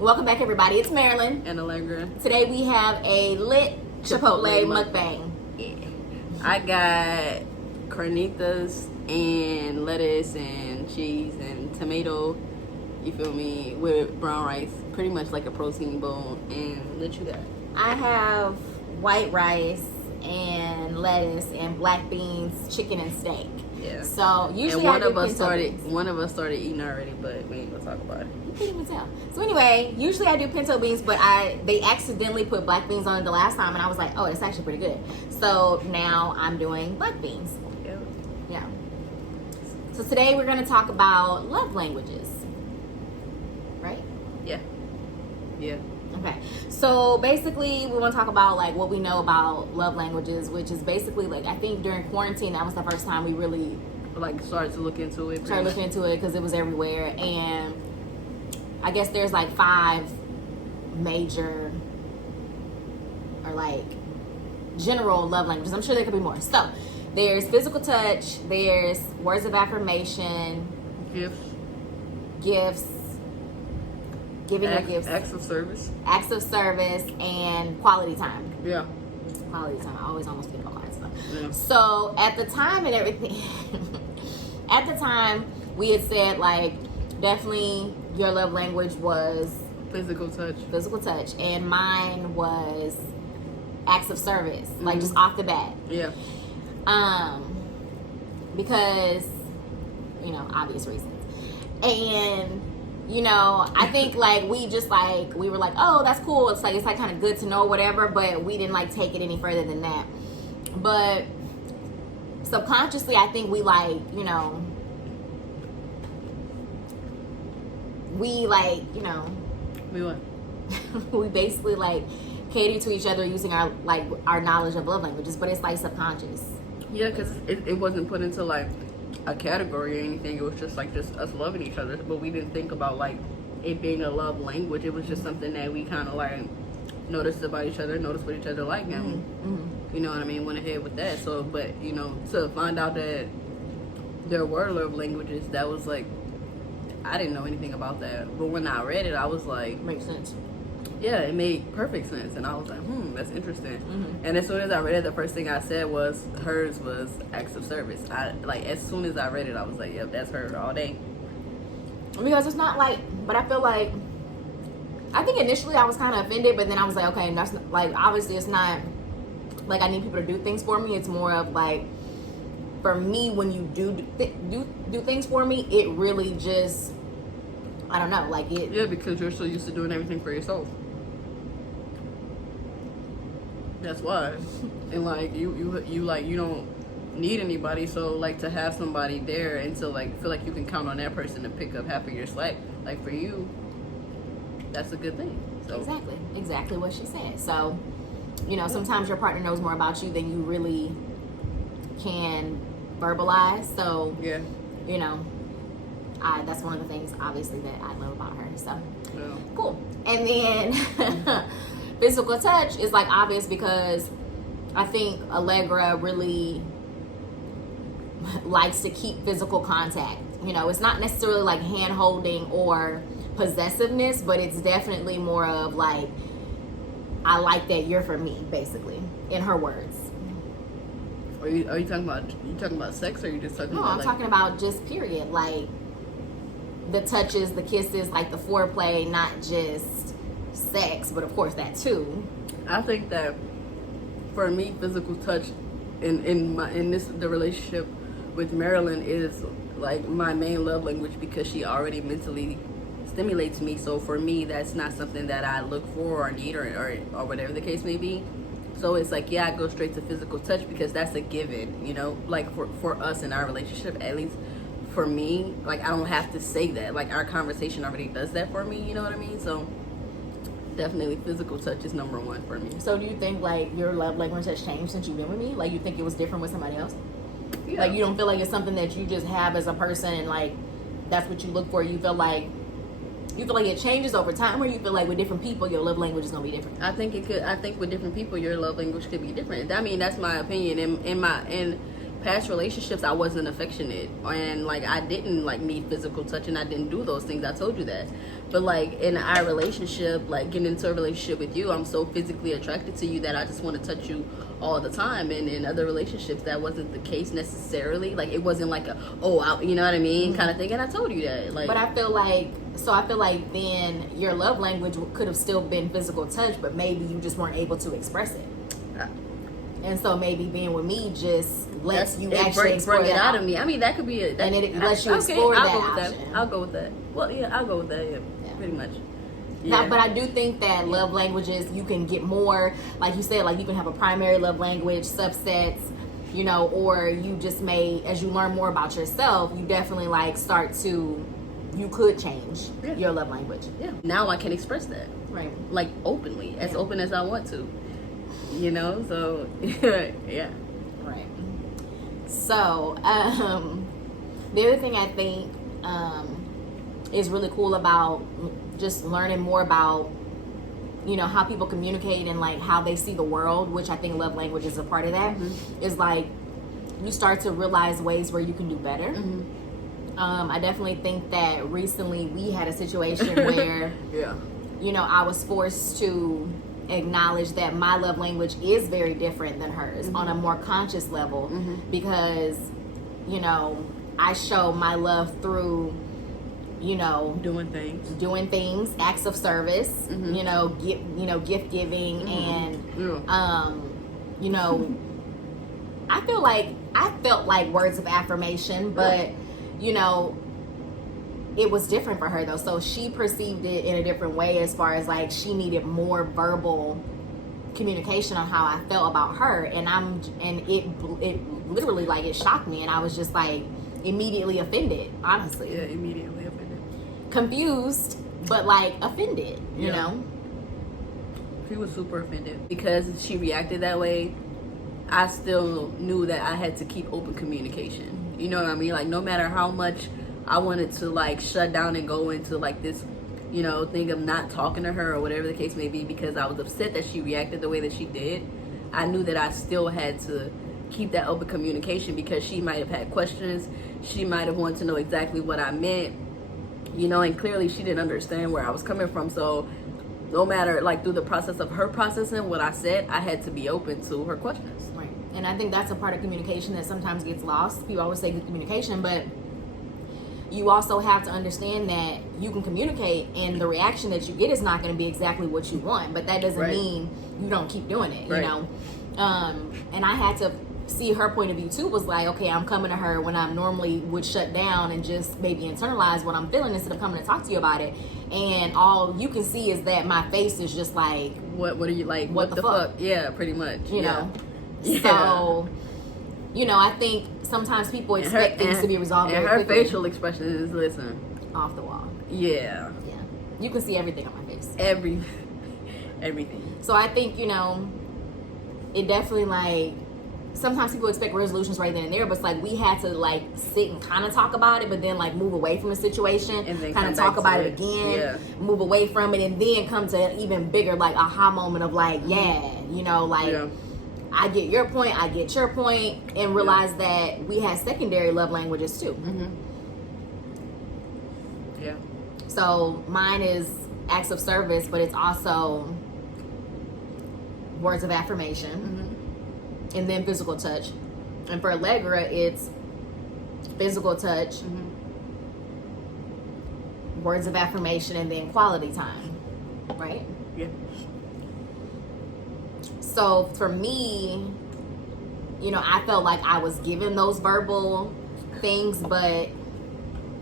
Welcome back, everybody. It's Marilyn. And Allegra. Today we have a lit Chipotle mukbang. Yeah. I got carnitas and lettuce and cheese and tomato, you feel me, with brown rice. Pretty much like a protein bowl. And what you got? I have white rice and lettuce and black beans, chicken and steak. Yeah. So usually and one of us started eating already, but we ain't gonna talk about it. You can't even tell. So anyway, usually I do pinto beans, but they accidentally put black beans on it the last time, and I was like, oh, it's actually pretty good. So now I'm doing black beans. Yeah. So today we're gonna talk about love languages, right? Yeah. Okay. So basically, we want to talk about like what we know about love languages, which is basically like I think during quarantine that was the first time we really started to look into it. Started looking into it because it was everywhere, and I guess there's like 5 major or like general love languages. I'm sure there could be more. So there's physical touch, there's words of affirmation, gifts, giving your gifts, acts of service, and quality time. Yeah. Quality time. I always almost get all kinds of stuff. Yeah. So at the time and everything, at the time we had said like definitely your love language was physical touch, and mine was acts of service, like just off the bat. Yeah. Because obvious reasons, and I think like we were like, oh, that's cool. It's like kind of good to know, whatever. But we didn't like take it any further than that. But subconsciously, I think we we basically like cater to each other using our knowledge of love languages. But it's like subconscious. Yeah, because it wasn't put into like a category or anything. It was just us loving each other, but we didn't think about like it being a love language. It was just something that we kind of like noticed about each other, noticed what each other like, and you know what I mean, went ahead with that. So but to find out that there were love languages, that was like I didn't know anything about that, but when I read it I was like, makes sense. Yeah, it made perfect sense, and I was like, that's interesting. And as soon as I read it, the first thing I said was hers was acts of service. As soon as I read it, I was like, yep, that's her all day. Because it's not like, but I feel like, I think initially I was kind of offended, but then I was like, okay, that's not, like, obviously it's not like I need people to do things for me. It's more of like, for me, when you do things for me, it really just, I don't know, like it. Yeah, because you're so used to doing everything for yourself. That's why. And like you don't need anybody, so like to have somebody there and to like feel like you can count on that person to pick up half of your slack, like for you, that's a good thing. So Exactly what she said. So sometimes your partner knows more about you than you really can verbalize. So yeah, that's one of the things obviously that I love about her. So yeah. Cool. And then physical touch is like obvious because I think Allegra really likes to keep physical contact. It's not necessarily like hand holding or possessiveness, but it's definitely more of like, I like that you're for me, basically, in her words. Are you talking about sex, or are you just talking about? No, I'm talking about just period, like the touches, the kisses, like the foreplay, not just sex, but of course that too. I think that for me, physical touch in the relationship with Marilyn is like my main love language, because she already mentally stimulates me. So for me, that's not something that I look for or need or whatever the case may be. So it's like, yeah, I go straight to physical touch because that's a given, like for us in our relationship, at least for me, like I don't have to say that, like our conversation already does that for me, you know what I mean? So definitely physical touch is number 1 for me. So do you think like your love language has changed since you've been with me? Like you think it was different with somebody else? Yeah. Like you don't feel like it's something that you just have as a person and like that's what you look for? You feel like it changes over time, or you feel like with different people your love language is gonna be different? I think it could. I think with different people your love language could be different. I mean, that's my opinion. past relationships, I wasn't affectionate, and like I didn't like need physical touch, and I didn't do those things. I told you that. But like in our relationship, like getting into a relationship with you, I'm so physically attracted to you that I just want to touch you all the time. And in other relationships, that wasn't the case necessarily. Like it wasn't like a you know what I mean, kind of thing. And I told you that. Like, but I feel like then your love language could have still been physical touch, but maybe you just weren't able to express it. And so maybe being with me just lets you actually bring it out of me. I mean, that could be it. And it lets you explore that option. I'll go with that. Well, yeah, I'll go with that. Yeah, pretty much. Yeah. Now, but I do think that love languages, you can get more, like you said, like you can have a primary love language, subsets, you know, or you just may, as you learn more about yourself, you definitely like you could change your love language. Yeah. Now I can express that. Right. Like openly, as open as I want to. You know, so yeah. Right. So, the other thing I think is really cool about just learning more about, you know, how people communicate and like how they see the world, which I think love language is a part of that, is like you start to realize ways where you can do better. I definitely think that recently we had a situation where, you know, I was forced to acknowledge that my love language is very different than hers on a more conscious level, because, you know, I show my love through, you know, doing things, acts of service, you know, gift giving, and you know, I felt like words of affirmation, but you know, it was different for her though. So she perceived it in a different way, as far as like she needed more verbal communication on how I felt about her, and it literally like it shocked me, and I was just like immediately offended, honestly. Yeah, immediately offended. Confused, but like offended, you know? She was super offended. Because she reacted that way, I still knew that I had to keep open communication. You know what I mean? Like no matter how much I wanted to like shut down and go into like this, you know, thing of not talking to her or whatever the case may be, because I was upset that she reacted the way that she did, I knew that I still had to keep that open communication, because she might have had questions. She might have wanted to know exactly what I meant, you know, and clearly she didn't understand where I was coming from. So no matter like through the process of her processing what I said, I had to be open to her questions. Right. And I think that's a part of communication that sometimes gets lost. People always say good communication, but you also have to understand that you can communicate and the reaction that you get is not going to be exactly what you want, but that doesn't mean you don't keep doing it, you know? And I had to see her point of view too, was like, okay, I'm coming to her when I normally would shut down and just maybe internalize what I'm feeling instead of coming to talk to you about it. And all you can see is that my face is just like, what are you like? What the fuck? Yeah, pretty much. You know? Yeah. So, you know, I think sometimes people expect things to be resolved very quickly. Her facial expression is, listen, off the wall. Yeah. Yeah. You can see everything on my face. Everything. So I think, you know, it definitely like, sometimes people expect resolutions right then and there, but it's like we had to like sit and kind of talk about it, but then like move away from the situation and then kind of talk about it again, move away from it, and then come to an even bigger like aha moment of like, you know, like I get your point, I get your point, and realize that we had secondary love languages too. Yeah. So mine is acts of service, but it's also words of affirmation. And then physical touch. And for Allegra, it's physical touch, words of affirmation, and then quality time. Right? Yeah. So for me, you know, I felt like I was given those verbal things, but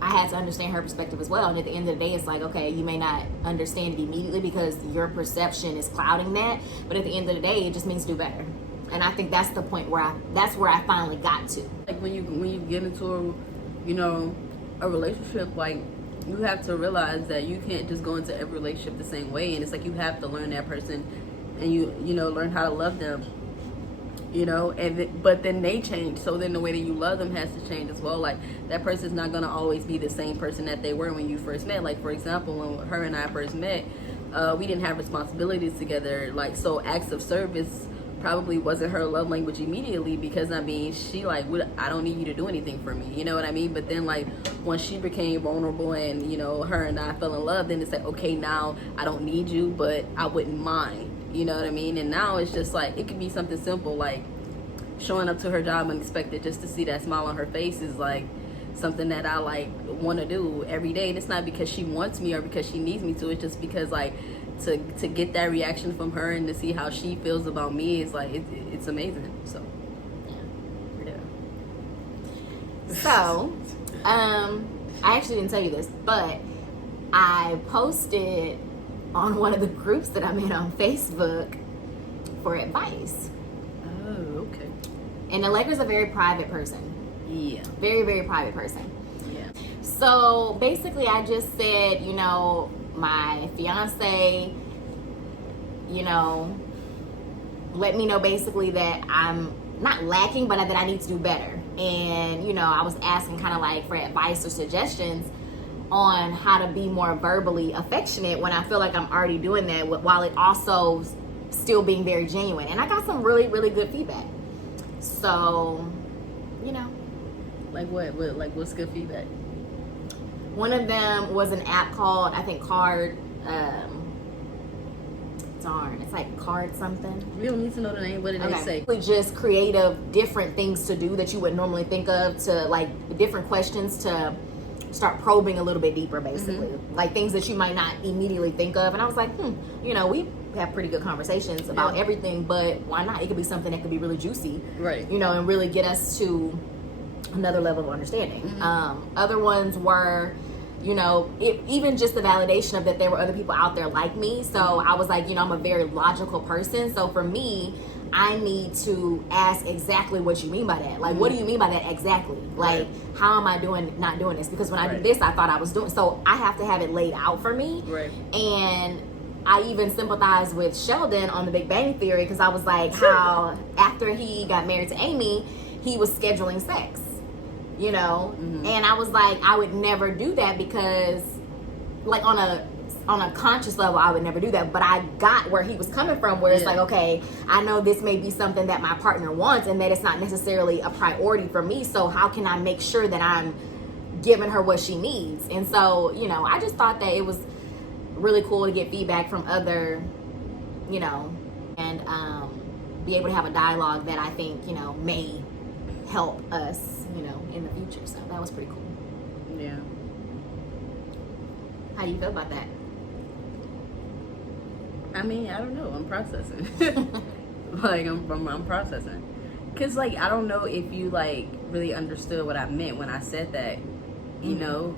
I had to understand her perspective as well. And at the end of the day, it's like, okay, you may not understand it immediately because your perception is clouding that. But at the end of the day, it just means do better. And I think that's the point where I finally got to. Like when you get into a relationship, like you have to realize that you can't just go into every relationship the same way, and it's like you have to learn that person, and you learn how to love them, but then they change, so then the way that you love them has to change as well. Like that person's not gonna always be the same person that they were when you first met. Like for example, when her and I first met, we didn't have responsibilities together, like so acts of service probably wasn't her love language immediately, because I mean, she like, I don't need you to do anything for me, you know what I mean? But then like once she became vulnerable and, you know, her and I fell in love, then it's like, okay, now I don't need you, but I wouldn't mind, you know what I mean? And now it's just like, it could be something simple like showing up to her job unexpected just to see that smile on her face is like something that I like want to do every day. And it's not because she wants me or because she needs me to, it's just because like to get that reaction from her and to see how she feels about me is like it's amazing. So yeah. So I actually didn't tell you this, but I posted on one of the groups that I'm in on Facebook for advice. Oh, okay. And Allegra's a very private person. Yeah. Very, very private person. Yeah. So basically I just said, you know, my fiance, you know, let me know basically that I'm not lacking, but that I need to do better. And, you know, I was asking kind of like for advice or suggestions on how to be more verbally affectionate when I feel like I'm already doing that, while it also still being very genuine. And I got some really, really good feedback. So, you know. Like what? Like what's good feedback? One of them was an app called, I think, Card. It's like Card something. We don't need to know the name. What did they say? Just creative, different things to do that you wouldn't normally think of, to like different questions to start probing a little bit deeper, basically. Mm-hmm. Like things that you might not immediately think of. And I was like, you know, we have pretty good conversations about everything, but why not? It could be something that could be really juicy, right? You know, and really get us to another level of understanding. Mm-hmm. Other ones were, you know, even just the validation of that there were other people out there like me. So I was like, you know, I'm a very logical person. So for me, I need to ask exactly what you mean by that. Like, what do you mean by that exactly? Like, how am I not doing this? Because when I did this, I thought I was doing. So I have to have it laid out for me. Right. And I even sympathize with Sheldon on The Big Bang Theory, because I was like, how after he got married to Amy, he was scheduling sex. You know, and I was like, I would never do that, because like on a conscious level I would never do that, but I got where he was coming from, where it's like, okay, I know this may be something that my partner wants and that it's not necessarily a priority for me, so how can I make sure that I'm giving her what she needs? And so, you know, I just thought that it was really cool to get feedback from other, you know, and be able to have a dialogue that I think, you know, may help us, you know, in the future. So that was pretty cool. Yeah. How do you feel about that? I mean, I don't know. I'm processing. Like I'm processing, cause like I don't know if you like really understood what I meant when I said that, you know,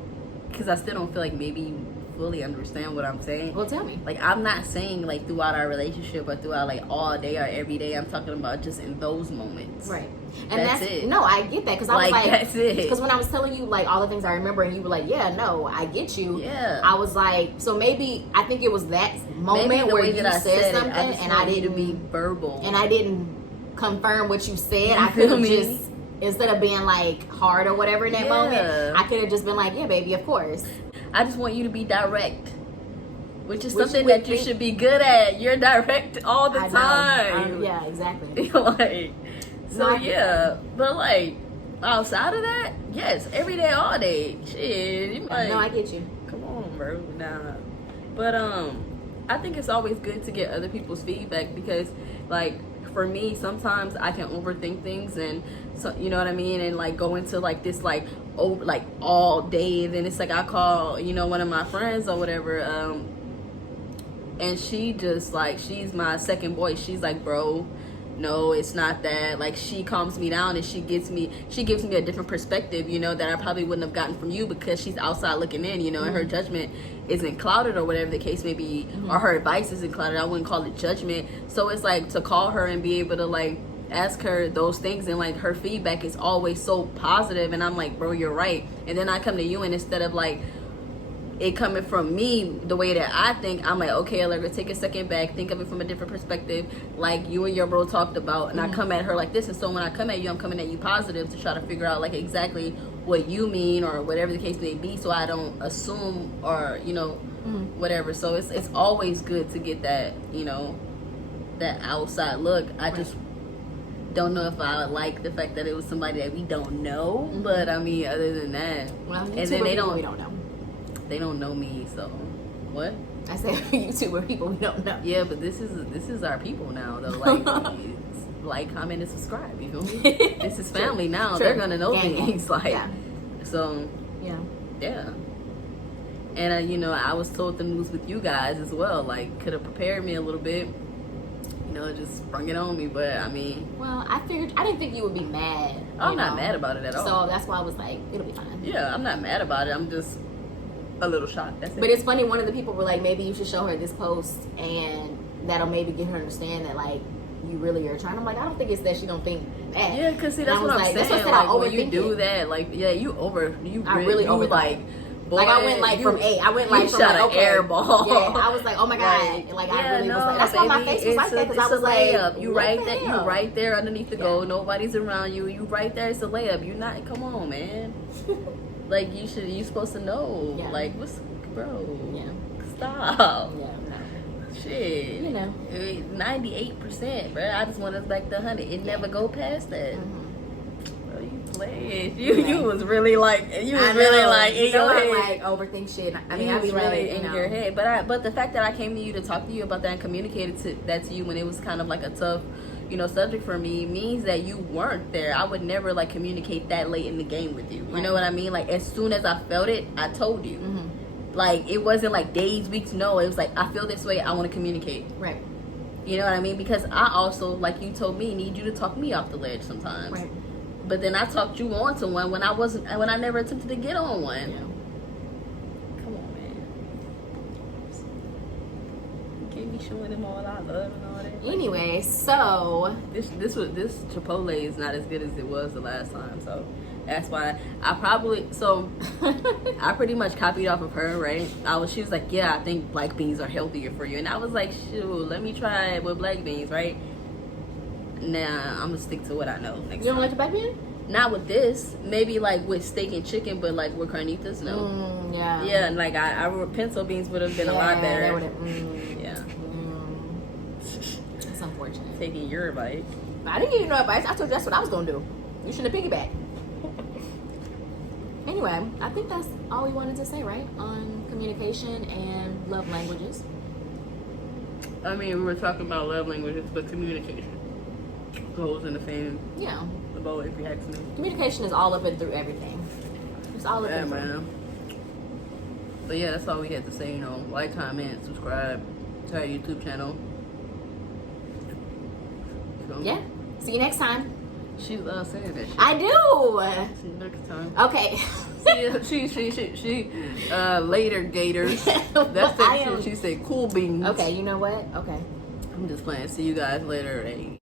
cause I still don't feel like maybe you fully understand what I'm saying. Well, tell me. Like, I'm not saying like throughout our relationship or throughout like all day or every day. I'm talking about just in those moments. Right. And that's it. No, I get that, because I was like, that's it. Because when I was telling you like all the things I remember, and you were like, yeah, no, I get you. Yeah. I was like, so maybe I think it was that moment where you said something, and I didn't be verbal, and I didn't confirm what you said. I could have just, instead of being like hard or whatever in that moment, I could have just been like, yeah, baby, of course. I just want you to be direct, which is something that you should be good at. You're direct all the time. Yeah, exactly. Like, so yeah, but like outside of that, yes, every day, all day. Shit, like, no, I get you. Come on, bro. Nah, but I think it's always good to get other people's feedback, because like for me, sometimes I can overthink things, and so, you know what I mean, and like go into like this like all day, and then it's like I call, you know, one of my friends or whatever, and she just like, she's my second voice. She's like, bro, no, it's not that. Like, she calms me down, and she gives me a different perspective, you know, that I probably wouldn't have gotten from you, because she's outside looking in, you know, and her judgment isn't clouded or whatever the case may be, or her advice isn't clouded. I wouldn't call it judgment. So it's like to call her and be able to like ask her those things, and like her feedback is always so positive, and I'm like, bro, you're right. And then I come to you, and instead of like it coming from me the way that I think, I'm like, okay, Allegra, take a second back, think of it from a different perspective, like you and your bro talked about, and I come at her like this. And so when I come at you, I'm coming at you positive to try to figure out like exactly what you mean, or whatever the case may be, so I don't assume, or you know, whatever. So it's always good to get that, you know, that outside look. I just don't know if I would like the fact that it was somebody that we don't know. Mm-hmm. But I mean, other than that, Well, and YouTuber then we don't know. They don't know me, so what? I say YouTuber people we don't know. Yeah, but this is our people now, though. Like, it's like, comment, and subscribe. You feel me? This is family now. True. They're gonna know Gang, things. Like, yeah. So yeah. And you know, I was told the news with you guys as well. Like, could have prepared me a little bit. You know, just sprung it on me. But I mean, well, I didn't think you would be mad. I'm not mad about it at all. So that's why I was like, it'll be fine. Yeah, I'm not mad about it. I'm just a little shocked. That's it. But it's funny. One of the people were like, maybe you should show her this post, and that'll maybe get her to understand that like you really are trying. I'm like, I don't think it's that she don't think that. Yeah, because see, that's what I'm saying. That's what I said. Like, I when you do it. that, like, yeah, you really overthink. like. Boy, Like I went like from 8. I went like you from shot like, an okay. air ball. Yeah, I was like, oh my god. Like I really was like, that's why my face was like that, because I was like, you right there underneath the goal. Nobody's around you. You right there. It's a layup. You not. Come on, man. Like you supposed to know. Yeah. Like what's, bro? Yeah. Stop. Yeah. No. Shit. You know. 98%, bro. I just want us back to 100. It never go past that. Mm-hmm. Bro, you played. You was really like in your head. I like overthink shit. I mean, I be really like, in your head. But the fact that I came to you to talk to you about that and communicated that to you when it was kind of like a tough, you know, subject for me means that you weren't there. I would never like communicate that late in the game with you. You know what I mean? Like as soon as I felt it, I told you. Mm-hmm. Like it wasn't like days, weeks. No, it was like I feel this way. I want to communicate. Right. You know what I mean? Because I also, like you told me, need you to talk me off the ledge sometimes. Right. But then I talked you on to one when I never attempted to get on one. Yeah. Come on, man. You can't be showing them all our love and all that. Anyway, so This Chipotle is not as good as it was the last time, so that's why I pretty much copied off of her, right? She was like, yeah, I think black beans are healthier for you, and I was like, shoot, let me try it with black beans, right? Nah, I'm gonna stick to what I know next you don't time. like the black bean? Not with this. Maybe like with steak and chicken, but like with carnitas, no. Yeah. Yeah, and like pencil beans would have been a lot better. Yeah. It's unfortunate. Taking your advice. I didn't give you no advice. I told you that's what I was gonna do. You shouldn't have piggybacked. Anyway, I think that's all we wanted to say, right? On communication and love languages. I mean, we were talking about love languages, but communication goes in the same boat, if you ask me. Communication is all up and through everything. It's all up and through. Man. But yeah, that's all we had to say. You know, like, comment, subscribe to our YouTube channel. So, Yeah. See you next time. She's saying that shit. I do. See you next time. Okay. She later gators. That's that shit. She said cool beans. Okay, you know what? Okay. I'm just playing. See you guys later.